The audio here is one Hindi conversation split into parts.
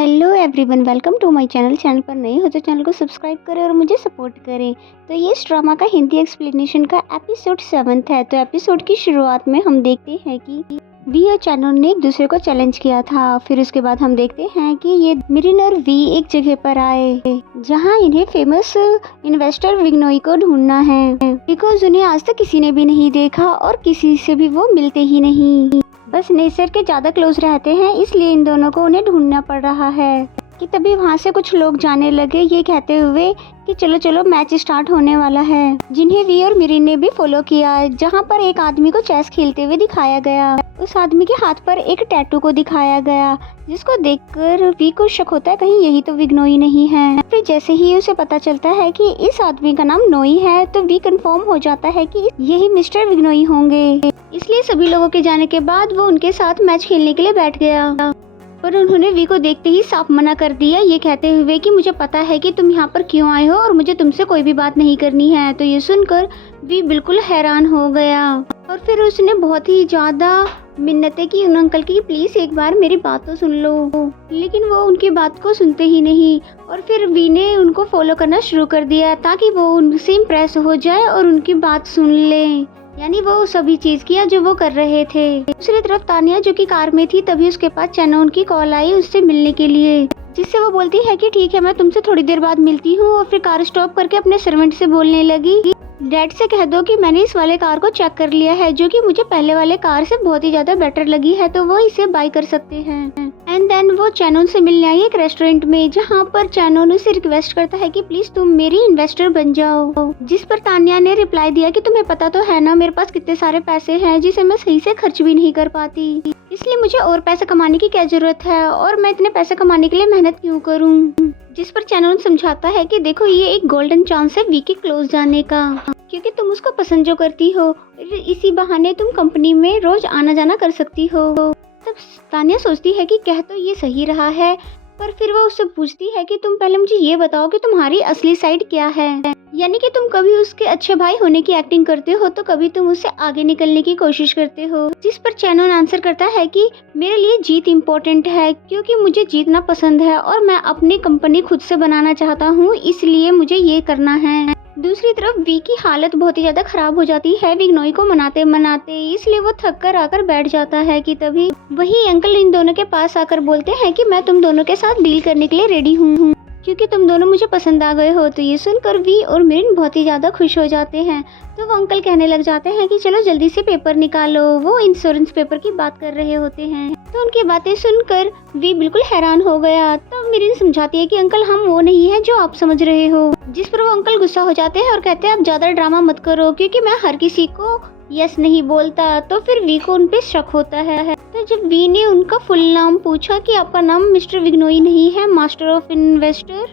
Hello everyone, welcome to my channel पर नए हो तो चैनल को सब्सक्राइब करें और मुझे सपोर्ट करें। तो ये इस ड्रामा का हिंदी एक्सप्लेनेशन का एपिसोड 7 है। तो एपिसोड की शुरुआत में हम देखते हैं कि वी और चैनल ने एक दूसरे को चैलेंज किया था। फिर उसके बाद हम देखते हैं कि ये मिरिन और वी एक जगह पर आए जहां इन्हें फेमस इन्वेस्टर विग्नोई को ढूंढना है, बिकॉज उन्हें आज तक किसी ने भी नहीं देखा और किसी से भी वो मिलते ही नहीं, बस नेचर के ज्यादा क्लोज रहते हैं, इसलिए इन दोनों को उन्हें ढूंढना पड़ रहा है। कि तभी वहाँ से कुछ लोग जाने लगे ये कहते हुए कि चलो चलो मैच स्टार्ट होने वाला है, जिन्हें वी और मिरिन ने भी फॉलो किया, जहाँ पर एक आदमी को चेस खेलते हुए दिखाया गया। उस आदमी के हाथ पर एक टैटू को दिखाया गया, जिसको देखकर वी को शक होता है कहीं यही तो विग्नोई नहीं है। फिर जैसे ही उसे पता चलता है कि इस आदमी का नाम नोई है तो वी कंफर्म हो जाता है कि यही मिस्टर विग्नोई होंगे। इसलिए सभी लोगों के जाने के बाद वो उनके साथ मैच खेलने के लिए बैठ गया, पर उन्होंने वी को देखते ही साफ मना कर दिया, ये कहते हुए कि मुझे पता है कि तुम यहाँ पर क्यों आए हो और मुझे तुमसे कोई भी बात नहीं करनी है। तो ये सुनकर वी बिल्कुल हैरान हो गया और फिर उसने बहुत ही ज्यादा मिन्नतें की उन अंकल की, प्लीज एक बार मेरी बात तो सुन लो, लेकिन वो उनकी बात को सुनते ही नहीं। और फिर वी ने उनको फॉलो करना शुरू कर दिया ताकि वो उनसे इम्प्रेस हो जाए और उनकी बात सुन ले, यानी वो सभी चीज किया जो वो कर रहे थे। दूसरी तरफ तानिया जो कि कार में थी, तभी उसके पास चैनोन की कॉल आई उससे मिलने के लिए, जिससे वो बोलती है कि ठीक है मैं तुमसे थोड़ी देर बाद मिलती हूँ। और फिर कार स्टॉप करके अपने सर्वेंट से बोलने लगी, डैड से कह दो कि मैंने इस वाले कार को चेक कर लिया है, जो कि मुझे पहले वाले कार से बहुत ही ज्यादा बेटर लगी है, तो वो इसे बाय कर सकते हैं। एंड देन वो चैनोन से मिलने आई एक रेस्टोरेंट में, जहाँ पर चैनोन उसे रिक्वेस्ट करता है कि प्लीज तुम मेरी इन्वेस्टर बन जाओ, जिस पर तानिया ने रिप्लाई दिया कि तुम्हें पता तो है ना मेरे पास कितने सारे पैसे हैं जिसे मैं सही से खर्च भी नहीं कर पाती, इसलिए मुझे और पैसे कमाने की क्या जरूरत है और मैं इतने पैसे कमाने के लिए मेहनत क्यों करूं। जिस पर चैनोन समझाता है कि देखो ये एक गोल्डन चांस है वी के क्लोज जाने का, क्योंकि तुम उसको पसंद जो करती हो, इसी बहाने तुम कंपनी में रोज आना जाना कर सकती हो। तब तानिया सोचती है कि कह तो ये सही रहा है, पर फिर वो उससे पूछती है कि तुम पहले मुझे ये बताओ कि तुम्हारी असली साइड क्या है, यानी कि तुम कभी उसके अच्छे भाई होने की एक्टिंग करते हो तो कभी तुम उससे आगे निकलने की कोशिश करते हो। जिस पर चैनोन आंसर करता है कि मेरे लिए जीत इम्पोर्टेंट है, क्योंकि मुझे जीतना पसंद है और मैं अपनी कंपनी खुद से बनाना चाहता हूँ, इसलिए मुझे ये करना है। दूसरी तरफ वी की हालत बहुत ही ज्यादा खराब हो जाती है विग्नोई को मनाते मनाते, इसलिए वो थक कर आकर बैठ जाता है कि तभी वही अंकल इन दोनों के पास आकर बोलते हैं कि मैं तुम दोनों के साथ डील करने के लिए रेडी हूँ, क्योंकि तुम दोनों मुझे पसंद आ गए हो। तो ये सुनकर वी और मिरिन बहुत ही ज्यादा खुश हो जाते हैं। तो वो अंकल कहने लग जाते हैं कि चलो जल्दी से पेपर निकालो, वो इंश्योरेंस पेपर की बात कर रहे होते हैं। तो उनकी बातें सुनकर वी बिल्कुल हैरान हो गया। तब मिरिन समझाती है कि अंकल हम वो नहीं है जो आप समझ रहे हो, जिस पर वो अंकल गुस्सा हो जाते हैं और कहते हैं आप ज्यादा ड्रामा मत करो, क्योंकि मैं हर किसी को यस नहीं बोलता। तो फिर वी को उन पे शक होता है। तो जब वी ने उनका फुल नाम पूछा कि आपका नाम मिस्टर विग्नोई नहीं है, मास्टर ऑफ इन्वेस्टर,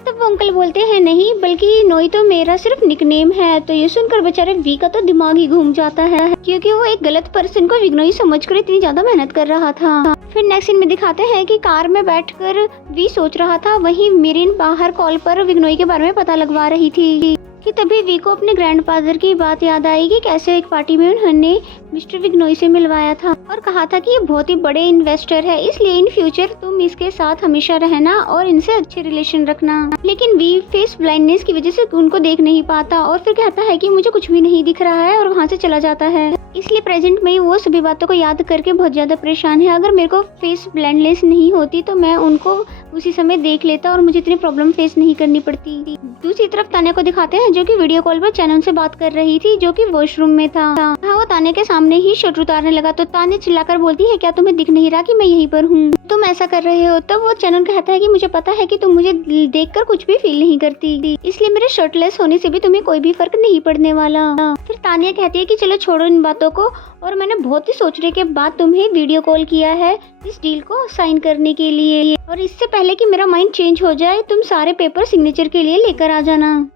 तब वो अंकल बोलते हैं नहीं, बल्कि नोई तो मेरा सिर्फ निकनेम है। तो ये सुनकर बेचारे वी का तो दिमाग ही घूम जाता है, क्योंकि वो एक गलत पर्सन को विग्नोई समझकर इतनी ज्यादा मेहनत कर रहा था। फिर नेक्स्ट सीन में दिखाते हैं कि कार में बैठकर वी सोच रहा था, वहीं मिरिन बाहर कॉल पर विग्नोई के बारे में पता लगवा रही थी कि तभी वी को अपने ग्रैंडफादर की बात याद आई कि कैसे एक पार्टी में उन्होंने मिस्टर विग्नोई से मिलवाया था और कहा था कि ये बहुत ही बड़े इन्वेस्टर है, इसलिए इन फ्यूचर तुम इसके साथ हमेशा रहना और इनसे अच्छे रिलेशन रखना। लेकिन वी फेस ब्लाइंडनेस की वजह से उनको देख नहीं पाता और फिर कहता है कि मुझे कुछ भी नहीं दिख रहा है और वहाँ से चला जाता है। इसलिए प्रेजेंट में वो सभी बातों को याद करके बहुत ज्यादा परेशान है। अगर मेरे को फेस ब्लाइंडनेस नहीं होती तो मैं उनको उसी समय देख लेता और मुझे इतनी प्रॉब्लम फेस नहीं करनी पड़ती। दूसरी तरफ तानिया को दिखाते हैं जो कि वीडियो कॉल पर चैनन से बात कर रही थी, जो कि वॉशरूम में था। वो तानिया के सामने ही शर्ट उतारने लगा, तो तानिया चिल्लाकर बोलती है क्या तुम्हें दिख नहीं रहा कि मैं यहीं पर हूँ, तुम ऐसा कर रहे हो। तब वो चैनन कहता है कि मुझे पता है कि तुम मुझे देखकर कुछ भी फील नहीं करती, इसलिए मेरे शर्टलेस होने से भी तुम्हें कोई भी फर्क नहीं पड़ने वाला। फिर तानिया कहती है कि चलो छोड़ो इन बातों को, और मैंने बहुत ही सोचने के बाद तुम्हें वीडियो कॉल किया है इस डील को साइन करने के लिए, और इससे पहले कि मेरा माइंड चेंज हो जाए तुम सारे पेपर सिग्नेचर के लिए लेकर आ जाना।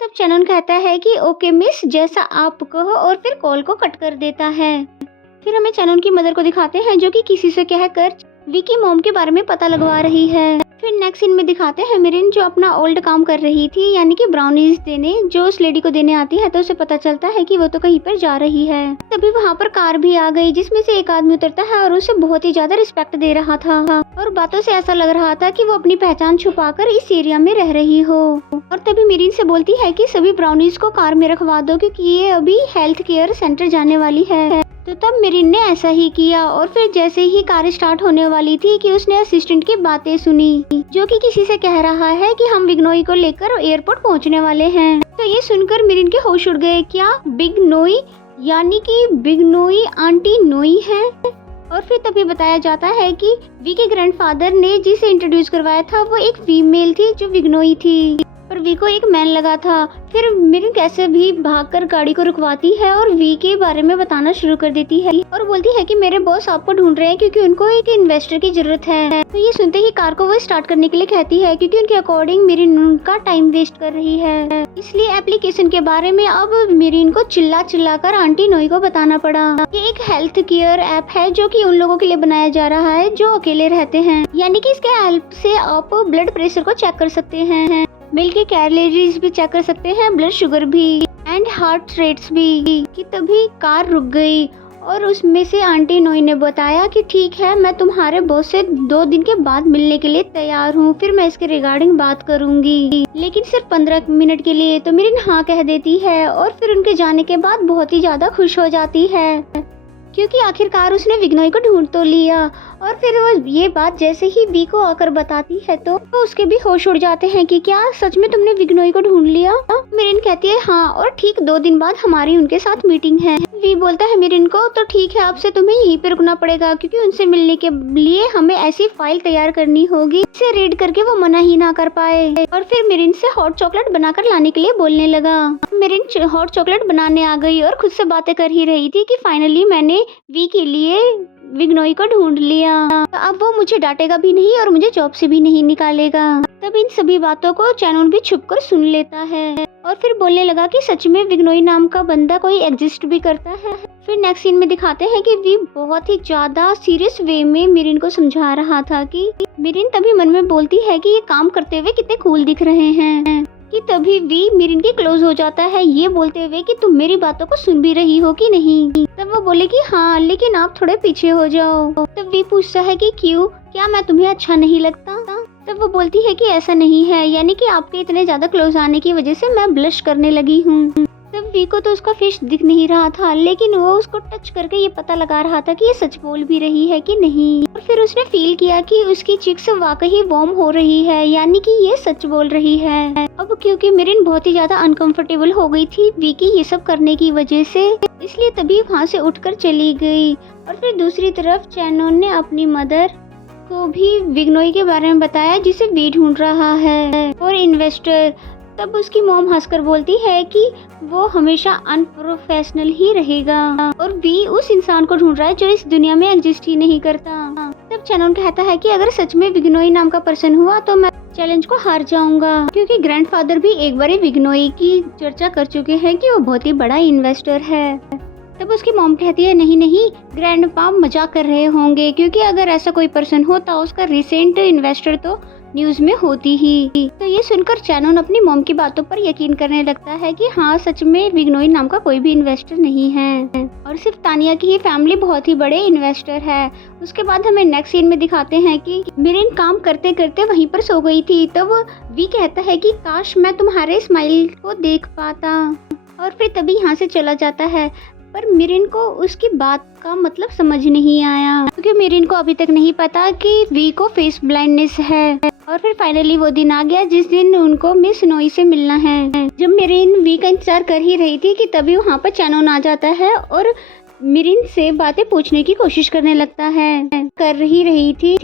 तब चैनन कहता है कि ओके मिस, जैसा आप कहो, और फिर कॉल को कट कर देता है। फिर हमें चैनन की मदर को दिखाते हैं जो कि किसी से कहकर वी की मॉम के बारे में पता लगवा रही है। फिर नेक्स्ट सीन में दिखाते हैं मिरिन जो अपना ओल्ड काम कर रही थी, यानी कि ब्राउनीज देने, जो उस लेडी को देने आती है, तो उसे पता चलता है कि वो तो कहीं पर जा रही है। तभी वहाँ पर कार भी आ गई, जिसमें से एक आदमी उतरता है और उसे बहुत ही ज्यादा रिस्पेक्ट दे रहा था और बातों से ऐसा लग रहा था कि वो अपनी पहचान छुपाकर इस एरिया में रह रही हो। और तभी मिरिन से बोलती है कि सभी ब्राउनीज को कार में रखवा दो, क्योंकि ये अभी हेल्थ केयर सेंटर जाने वाली है। तो तब मिरिन ने ऐसा ही किया और फिर जैसे ही कार स्टार्ट होने वाली थी कि उसने असिस्टेंट की बातें सुनी, जो कि किसी से कह रहा है कि हम बिग को लेकर एयरपोर्ट पहुंचने वाले हैं। तो ये सुनकर मिरिन के होश उड़ गए। क्या बिग नोई, यानी कि बिग नोई आंटी नोई है? और फिर तभी बताया जाता है कि वी के ग्रैंडफादर ने जिसे इंट्रोड्यूस करवाया था वो एक फीमेल थी जो बिगनोई थी, पर वी को एक मैन लगा था। फिर मिरिन कैसे भी भागकर गाड़ी को रुकवाती है और वी के बारे में बताना शुरू कर देती है और बोलती है कि मेरे बॉस आपको ढूंढ रहे हैं क्योंकि उनको एक इन्वेस्टर की जरूरत है। तो ये सुनते ही कार को वो स्टार्ट करने के लिए कहती है, क्योंकि उनके अकॉर्डिंग मिरिन उनका टाइम वेस्ट कर रही है। इसलिए एप्लीकेशन के बारे में अब मिरिन को चिल्ला कर आंटी नोई को बताना पड़ा। ये एक हेल्थ केयर ऐप है जो कि उन लोगों के लिए बनाया जा रहा है जो अकेले रहते हैं, यानी कि इसके हेल्प से आप ब्लड प्रेशर को चेक कर सकते हैं, मिल्क की कैलोरीज भी चेक कर सकते हैं, ब्लड शुगर भी एंड हार्ट रेट्स भी। कि तभी कार रुक गई और उसमें से आंटी नोई ने बताया कि ठीक है, मैं तुम्हारे बॉस से 2 दिन के बाद मिलने के लिए तैयार हूँ, फिर मैं इसके रिगार्डिंग बात करूंगी, लेकिन सिर्फ 15 मिनट के लिए। तो मिरिन हाँ कह देती है और फिर उनके जाने के बाद बहुत ही ज्यादा खुश हो जाती है, क्योंकि आखिरकार उसने बिगनोई को ढूंढ तो लिया। और फिर वो ये बात जैसे ही वी को आकर बताती है तो उसके भी होश उड़ जाते हैं कि क्या सच में तुमने बिगनोई को ढूंढ लिया? मिरिन कहती है हाँ, और ठीक 2 दिन बाद हमारी उनके साथ मीटिंग है। वी बोलता है मिरिन को, तो ठीक है, आपसे तुम्हें यहीं पे रुकना पड़ेगा, क्योंकि उनसे मिलने के लिए हमें ऐसी फाइल तैयार करनी होगी जिसे रीड करके वो मना ही ना कर पाए। और फिर मिरिन से हॉट चॉकलेट बनाकर लाने के लिए बोलने लगा। मिरिन हॉट चॉकलेट बनाने आ गई और खुद से बातें कर ही रही थी कि फाइनली मैंने वी के लिए बिगनोई को ढूंढ लिया, तो अब वो मुझे डांटेगा भी नहीं और मुझे जॉब से भी नहीं निकालेगा। तब इन सभी बातों को चैनून भी छुपकर सुन लेता है और फिर बोलने लगा कि सच में बिगनोई नाम का बंदा कोई एग्जिस्ट भी करता है। फिर नेक्स्ट सीन में दिखाते हैं कि वी बहुत ही ज्यादा सीरियस वे में मिरिन को समझा रहा था कि मिरिन तभी मन में बोलती है कि ये काम करते हुए कितने कूल दिख रहे हैं। कि तभी वी मिरिन के क्लोज हो जाता है, ये बोलते हुए कि तुम मेरी बातों को सुन भी रही हो कि नहीं। तब वो बोले कि हाँ, लेकिन आप थोड़े पीछे हो जाओ। तब वी पूछता है कि क्यों, क्या मैं तुम्हें अच्छा नहीं लगता? तब वो बोलती है कि ऐसा नहीं है, यानी कि आपके इतने ज्यादा क्लोज आने की वजह से मैं ब्लश करने लगी हूँ। तब वी को तो उसका फेस दिख नहीं रहा था, लेकिन वो उसको टच करके ये पता लगा रहा था कि ये सच बोल भी रही है कि नहीं। और फिर उसने फील किया कि उसकी चिक्स वाकई वार्म हो रही है, यानी कि ये सच बोल रही है। अब क्योंकि मिरिन बहुत ही ज्यादा अनकंफर्टेबल हो गई थी वी की ये सब करने की वजह से, इसलिए तभी वहाँ से उठकर चली गई। और फिर दूसरी तरफ चैनोन ने अपनी मदर को भी बिगनोई के बारे में बताया जिसे वी ढूंढ रहा है और इन्वेस्टर। तब उसकी मॉम हंसकर बोलती है कि वो हमेशा अनप्रोफेशनल ही रहेगा और वी उस इंसान को ढूंढ रहा है जो इस दुनिया में एग्जिस्ट ही नहीं करता। तब चैनोन कहता है कि अगर सच में बिगनोई नाम का पर्सन हुआ तो मैं चैलेंज को हार जाऊंगा, क्योंकि ग्रैंडफादर भी एक बार बिगनोई की चर्चा कर चुके हैं कि वो बहुत ही बड़ा इन्वेस्टर है। तब उसकी मॉम कहती है नहीं, ग्रैंडपा मजाक कर रहे होंगे, क्योंकि अगर ऐसा कोई पर्सन होता उसका रिसेंट इन्वेस्टर तो न्यूज में होती ही। तो ये सुनकर चैनोन अपनी मॉम की बातों पर यकीन करने लगता है कि हाँ, सच में बिगनोई नाम का कोई भी इन्वेस्टर नहीं है और सिर्फ तानिया की ही फैमिली बहुत ही बड़े इन्वेस्टर है। उसके बाद हमें नेक्स्ट सीन में दिखाते हैं कि मिरिन काम करते करते वहीं पर सो गई थी। तब वी कहता है कि काश मैं तुम्हारे स्माइल को देख पाता, और फिर तभी यहाँ से चला जाता है। पर मिरिन को उसकी बात का मतलब समझ नहीं आया, क्योंकि मिरिन को अभी तक नहीं पता कि वी को फेस ब्लाइंडनेस है। और फिर फाइनली वो दिन आ गया जिस दिन उनको मिस नोई से मिलना है। जब मिरिन वी का इंतजार कर ही रही थी कि तभी वहाँ पर चैनोन आ जाता है और मिरिन से बातें पूछने की कोशिश करने लगता है। कर ही रही थी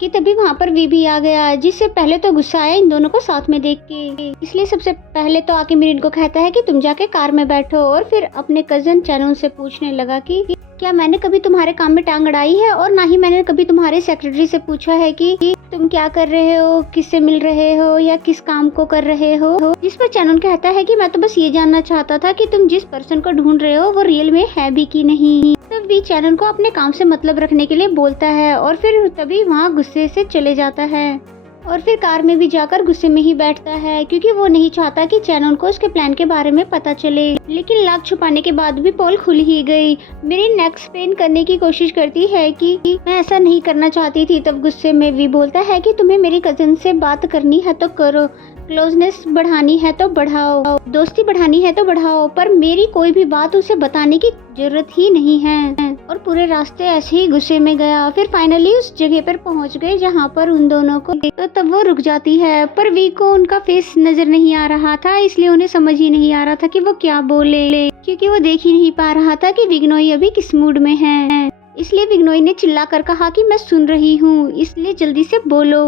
कि तभी वहाँ पर वी भी आ गया, जिससे पहले तो गुस्सा आया इन दोनों को साथ में देख के। इसलिए सबसे पहले तो आके मिरिन को कहता है कि तुम जाके कार में बैठो, और फिर अपने कजन चैनोन से पूछने लगा कि क्या मैंने कभी तुम्हारे काम में टांग अड़ाई है, और ना ही मैंने कभी तुम्हारे सेक्रेटरी से पूछा है कि तुम क्या कर रहे हो, किससे मिल रहे हो या किस काम को कर रहे हो। जिस पर चैनन कहता है कि मैं तो बस ये जानना चाहता था कि तुम जिस पर्सन को ढूंढ रहे हो वो रियल में है भी कि नहीं। तब भी चैनन को अपने काम से मतलब रखने के लिए बोलता है और फिर तभी वहाँ गुस्से से चले जाता है और फिर कार में भी जाकर गुस्से में ही बैठता है क्योंकि वो नहीं चाहता कि चैनन को उसके प्लान के बारे में पता चले। लेकिन लाख छुपाने के बाद भी पोल खुल ही गई। मेरी नेक स्पेन करने की कोशिश करती है कि मैं ऐसा नहीं करना चाहती थी। तब गुस्से में भी बोलता है कि तुम्हें मेरी कजिन से बात करनी है तो करो, क्लोजनेस बढ़ानी है तो बढ़ाओ, दोस्ती बढ़ानी है तो बढ़ाओ, पर मेरी कोई भी बात उसे बताने की जरूरत ही नहीं है। और पूरे रास्ते ऐसे ही गुस्से में गया। फिर फाइनली उस जगह पर पहुंच गए जहां पर उन दोनों को, तो तब वो रुक जाती है पर वी को उनका फेस नजर नहीं आ रहा था, इसलिए उन्हें समझ ही नहीं आ रहा था कि वो क्या बोले, क्योंकि वो देख ही नहीं पा रहा था कि विग्नोई अभी किस मूड में है। इसलिए विग्नोई ने चिल्ला कर कहा कि मैं सुन रही हूँ, इसलिए जल्दी से बोलो।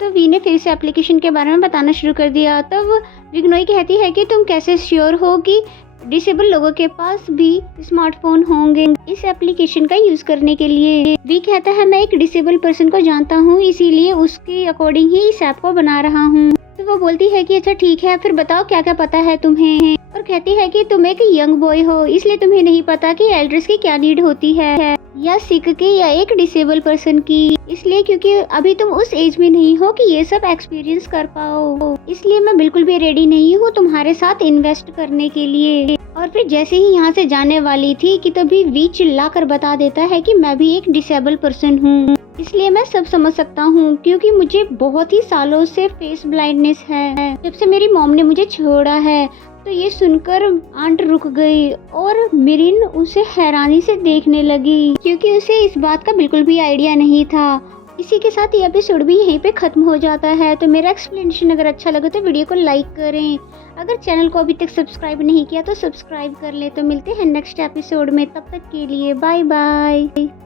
तो वी ने फिर से एप्लीकेशन के बारे में बताना शुरू कर दिया। तब विग्नोई कहती है कि तुम कैसे श्योर हो कि डिसेबल लोगों के पास भी स्मार्टफोन होंगे इस एप्लीकेशन का यूज करने के लिए। वी कहता है मैं एक डिसेबल पर्सन को जानता हूँ, इसीलिए उसके अकॉर्डिंग ही इस ऐप को बना रहा हूँ। तो वो बोलती है कि अच्छा ठीक है, फिर बताओ क्या क्या पता है तुम्हें। और कहती है कि तुम एक यंग बॉय हो, इसलिए तुम्हें नहीं पता कि एल्डर्स की क्या नीड होती है, या सिक की या एक डिसेबल पर्सन की, इसलिए क्योंकि अभी तुम उस एज में नहीं हो कि ये सब एक्सपीरियंस कर पाओ। इसलिए मैं बिल्कुल भी रेडी नहीं हूँ तुम्हारे साथ इन्वेस्ट करने के लिए। और फिर जैसे ही यहाँ से जाने वाली थी कि तभी वी चिल्ला कर बता देता है कि मैं भी एक डिसेबल पर्सन हूँ, इसलिए मैं सब समझ सकता हूँ क्योंकि मुझे बहुत ही सालों से फेस ब्लाइंडनेस है, जब से मेरी मॉम ने मुझे छोड़ा है। तो ये सुनकर आंट रुक गई और मिरिन उसे हैरानी से देखने लगी क्योंकि उसे इस बात का बिल्कुल भी आइडिया नहीं था। इसी के साथ ये एपिसोड भी यहीं पे खत्म हो जाता है। तो मेरा एक्सप्लेनेशन अगर अच्छा लगे तो वीडियो को लाइक करें। अगर चैनल को अभी तक सब्सक्राइब नहीं किया तो सब्सक्राइब कर ले। तो मिलते हैं नेक्स्ट एपिसोड में, तब तक के लिए बाय बाय।